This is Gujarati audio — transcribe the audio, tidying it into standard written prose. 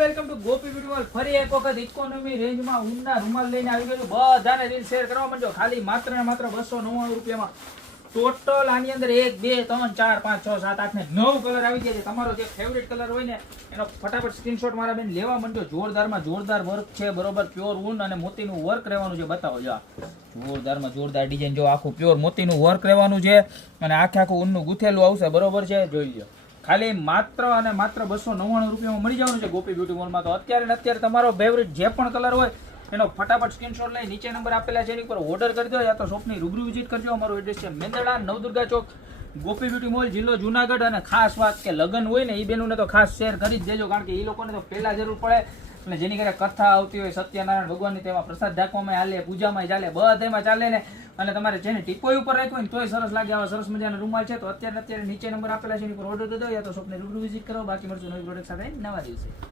Welcome to Gopi beauty world. ફરી એક વખત ઇકોનોમી રેન્જમાં ઊનના રૂમાલ લઈને આવી ગયું. બધાને રીલ શેર કરવા માંડો. ખાલી માત્ર ને માત્ર 299 રૂપિયામાં ટોટલ આની અંદર 1 2 3 4 5 6 7 8 ને 9 કલર આવી ગયા છે. તમારો જે ફેવરિટ કલર હોય ને એનો ફટાફટ સ્ક્રીનશોટ મારા બેન લેવા માંડો. જોરદારમાં જોરદાર વર્ક છે, બરોબર. પ્યોર ઊન અને મોતીનું વર્ક રહેવાનું છે. બતાવો જો જોરદારમાં જોરદાર ડિઝાઇન, જો આખું પ્યોર મોતીનું વર્ક રહેવાનું છે અને આખું ઊનનું ગુથેલું આવશે, બરોબર છે. જોઈ લો, ખાલી માત્ર અને માત્ર 299 રૂપિયામાં મળી જવાનું છે ગોપી બ્યુટી મોલમાં. તો અત્યારે ને અત્યારે તમારો ફેવરિટ જે પણ કલર હોય એનો ફટાફટ સ્ક્રીનશોટ લઈ નીચે નંબર આપેલા છે એની ઉપર ઓર્ડર કરી દો, યા તો શોપની રૂબરૂ વિઝિટ કરજો. અમારું એડ્રેસ છે મેંદરડા, નવદુર્ગા ચોક, ગોપી બ્યુટી મોલ, જિલ્લો જુનાગઢ. અને ખાસ વાત કે લગ્ન હોય ને એ બેનોને તો ખાસ શેર કરી જ દેજો, કારણ કે એ લોકોને તો પહેલા જરૂર પડે. અને જેની ઘરે કથા આવતી હોય સત્યનારાયણ ભગવાનની, તેમાં પ્રસાદ ઢાંકવામાં હાલે, પૂજામાં ચાલે, બધામાં ચાલે ને. અને તમારે જેને ટીપોઈ ઉપર રાખ્યું હોય ને તોય સરસ લાગે. આવા સરસ મજાના રૂમાલ છે. તો અત્યારે નીચે નંબર આપેલા છે એની પર ઓર્ડર કરી દો, યા તો શોપને રૂબરૂ વિઝિટ કરો. બાકી મળશું નવી પ્રોડક્ટ સાથે નવા દિવસે.